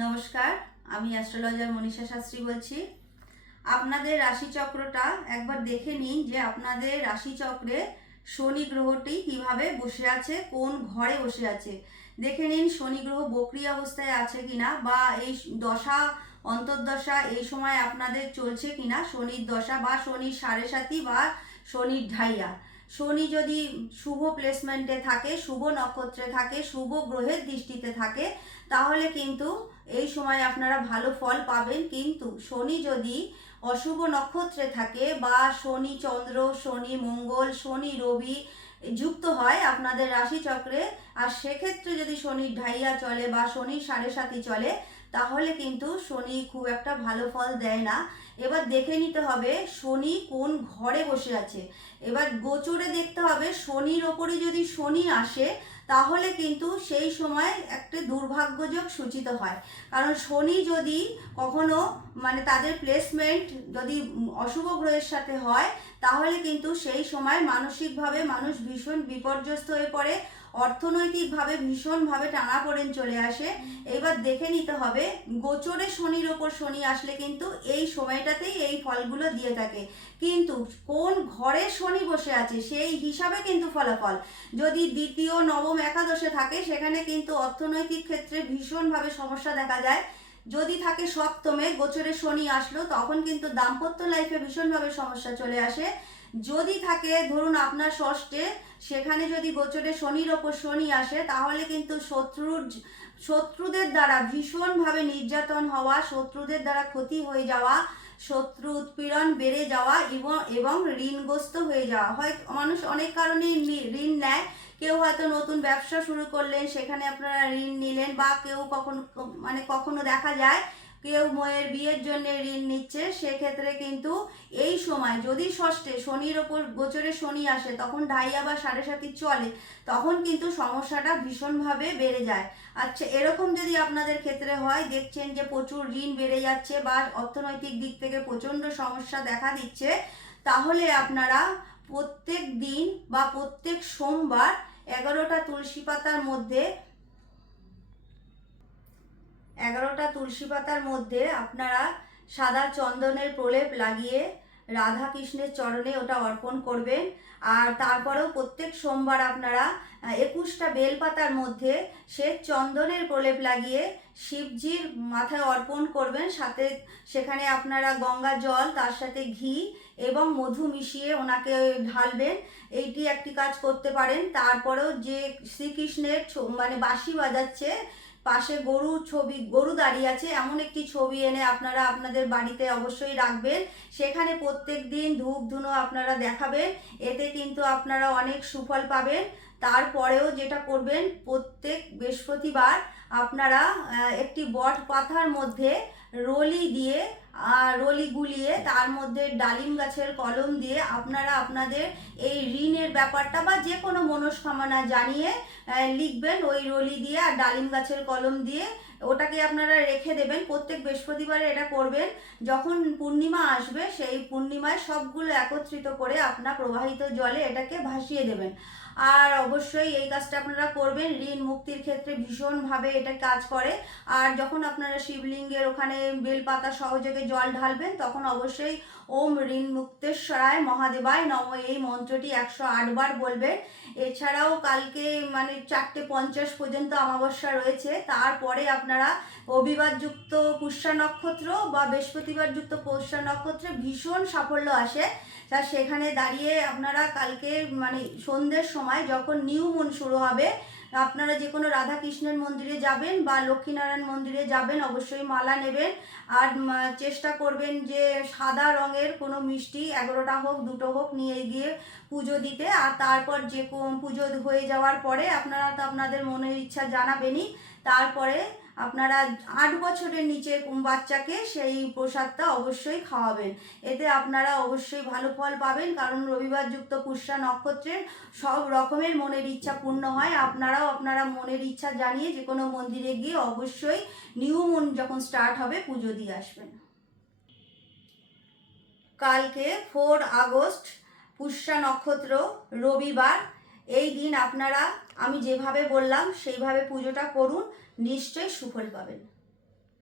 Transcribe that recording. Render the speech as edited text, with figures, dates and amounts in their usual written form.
নমস্কার, আমি অ্যাস্ট্রোলজার মনীষা শাস্ত্রী বলছি। আপনাদের রাশিচক্রটা একবার দেখে নিন যে আপনাদের রাশিচক্রে শনি গ্রহটি কিভাবে বসে আছে, কোন ঘরে বসে আছে। দেখে নিন শনি গ্রহ বক্রি অবস্থায় আছে কিনা, বা এই দশা অন্তর্দশা এই সময় আপনাদের চলছে কিনা, শনির দশা বা শনির সাড়ে সাতি বা শনির ঢাইয়া। শনি যদি শুভ প্লেসমেন্টে থাকে, শুভ নক্ষত্রে থাকে, শুভ গ্রহের দৃষ্টিতে থাকে, তাহলে কিন্তু এই সময় আপনারা ভালো ফল পাবেন। কিন্তু শনি যদি অশুভ নক্ষত্রে থাকে বা শনি চন্দ্র, শনি মঙ্গল, শনি রবি যুক্ত হয় আপনাদের রাশিচক্রে, আর সেক্ষেত্রে যদি শনির ঢাইয়া চলে বা শনির সাড়ে সাতি চলে, তাহলে কিন্তু শনি খুব একটা ভালো ফল দেয় না। এবার দেখে নিতে হবে শনি কোন ঘরে বসে আছে। এবার গোচরে দেখতে হবে শনির ওপরে যদি শনি আসে, তাহলে কিন্তু সেই সময় একটা দুর্ভাগ্যযোগ সূচিত হয়। কারণ শনি যদি কখনো তাদের প্লেসমেন্ট যদি অশুভ গ্রহের সাথে হয়, তাহলে কিন্তু সেই সময় মানসিকভাবে মানুষ ভীষণ বিপর্যস্ত হয়ে পড়ে, অর্থনৈতিকভাবে ভীষণভাবে টানাপোড়েন চলে আসে। এবার দেখে নিতে হবে গোচরে শনির ওপর শনি আসলে কিন্তু এই সময়টাতেই এই ফলগুলো দিয়ে থাকে। কিন্তু কোন ঘরে শনি বসে আছে সেই হিসাবে কিন্তু ফলাফল। যদি দ্বিতীয়, নবম, একাদশে থাকে, সেখানে কিন্তু অর্থনৈতিক ক্ষেত্রে ভীষণভাবে সমস্যা দেখা যায়। যদি থাকে সপ্তমে, গোচরে শনি আসলো, তখন কিন্তু দাম্পত্য লাইফে ভীষণভাবে সমস্যা চলে আসে। যদি থাকে ধরুন আপনার ষষ্ঠে, সেখানে যদি গোচরে শনির ওপর শনি আসে, তাহলে কিন্তু শত্রুদের দ্বারা ভীষণভাবে নির্যাতন হওয়া, শত্রুদের দ্বারা ক্ষতি হয়ে যাওয়া, শত্রু উৎপীড়ন বেড়ে যাওয়া এবং ঋণগ্রস্ত হয়ে যাওয়া হয়। মানুষ অনেক কারণেই ঋণ নেয়। কেউ হয়তো নতুন ব্যবসা শুরু করলেন, সেখানে আপনারা ঋণ নিলেন, বা কেউ কখনো দেখা যায় কেউ মেয়ের বিয়ের জন্য ঋণ নিচ্ছে। সেক্ষেত্রে কিন্তু এই সময় যদি ষষ্ঠে শনির ওপর গোচরে শনি আসে, তখন ঢাইয়া বা সাড়ে সাতি চলে, তখন কিন্তু সমস্যাটা ভীষণভাবে বেড়ে যায়। আচ্ছা, এরকম যদি আপনাদের ক্ষেত্রে হয়, দেখছেন যে প্রচুর ঋণ বেড়ে যাচ্ছে বা অর্থনৈতিক দিক থেকে প্রচণ্ড সমস্যা দেখা দিচ্ছে, তাহলে আপনারা প্রত্যেক দিন বা প্রত্যেক সোমবার 11টা তুলসী পাতার মধ্যে 11টা তুলসী পাতার মধ্যে আপনারা সাদা চন্দনের প্রলেপ লাগিয়ে রাধা কৃষ্ণের চরণে ওটা অর্পণ করবেন। আর তারপরেও প্রত্যেক সোমবার আপনারা 21টা বেলপাতার মধ্যে শ্বেত চন্দনের প্রলেপ লাগিয়ে শিবজির মাথায় অর্পণ করবেন। সাথে সেখানে আপনারা গঙ্গা জল, তার সাথে ঘি এবং মধু মিশিয়ে ওনাকে ঢালবেন। এইটি একটি কাজ করতে পারেন। তারপরেও যে শ্রীকৃষ্ণের বাঁশি বাজাচ্ছে, পাশে গরু দাঁড়িয়ে আছে, এমন একটি ছবি এনে আপনারা আপনাদের বাড়িতে অবশ্যই রাখবেন। সেখানে প্রত্যেক দিন ধূপ ধুনো আপনারা দেখাবেন। এতে কিন্তু আপনারা অনেক সুফল পাবেন। তারপরেও যেটা করবেন, প্রত্যেক বৃহস্পতিবার আপনারা একটি বট পাতার মধ্যে রলি গুলিয়ে তার মধ্যে ডালিম গাছের কলম দিয়ে আপনারা আপনাদের এই ঋণের ব্যাপারটা বা যে কোনো মনস্কামনা জানিয়ে লিখবেন ওই রলি দিয়ে আর ডালিম গাছের কলম দিয়ে। ওটাকে আপনারা রেখে দেবেন। প্রত্যেক বৃহস্পতিবারে এটা করবেন। যখন পূর্ণিমা আসবে, সেই পূর্ণিমায় সবগুলো একত্রিত করে আপনার প্রবাহিত জলে এটাকে ভাসিয়ে দেবেন। আর অবশ্যই এই কাজটা আপনারা করবেন। ঋণ মুক্তির ক্ষেত্রে ভীষণভাবে এটা কাজ করে। আর যখন আপনারা শিবলিঙ্গের ওখানে বেলপাতা সহযোগে জল ঢালবেন, তখন অবশ্যই ওম ঋণ মুক্তেশ্বরায় মহাদেবায় নম এই মন্ত্রটি 108 বার বলবেন। এছাড়াও কালকে 4:50 পর্যন্ত অমাবস্যা রয়েছে। তারপরে আপনারা রবিবারযুক্ত পুষ্যা নক্ষত্র বা বৃহস্পতিবারযুক্ত পুষ্যা নক্ষত্রে ভীষণ সাফল্য আসে। তা সেখানে দাঁড়িয়ে আপনারা কালকে সন্ধ্যের সময় যখন নিউ মুন শুরু হবে, আপনারা যে কোনো রাধা কৃষ্ণের মন্দিরে যাবেন বা লক্ষ্মীনারায়ণ মন্দিরে যাবেন, অবশ্যই মালা নেবেন। আর চেষ্টা করবেন যে সাদা রঙের কোনো মিষ্টি 11টা হোক, 2টো হোক, নিয়ে গিয়ে পুজো দিতে। আর তারপর যে পুজো হয়ে যাওয়ার পরে আপনারা তো আপনাদের মনের ইচ্ছা জানাবেনই। তারপরে আপনারা 8 বছরের নিচে বাচ্চাকে সেই প্রসাদটা অবশ্যই খাওয়াবেন। এতে আপনারা অবশ্যই ভালো ফল পাবেন। কারণ রবিবার যুক্ত পুষ্যা নক্ষত্রের সব রকমের মনের ইচ্ছা পূর্ণ হয়। আপনারাও আপনারা মনের ইচ্ছা জানিয়ে যে কোনো মন্দিরে গিয়ে অবশ্যই নিউ মুন যখন স্টার্ট হবে পুজো দিয়ে আসবেন। কালকে 4 আগস্ট পুষ্যা নক্ষত্র, রবিবার। এই দিন আপনারা আমি যেভাবে বললাম সেইভাবে পুজোটা করুন, নিশ্চয়ই সুফল পাবেন।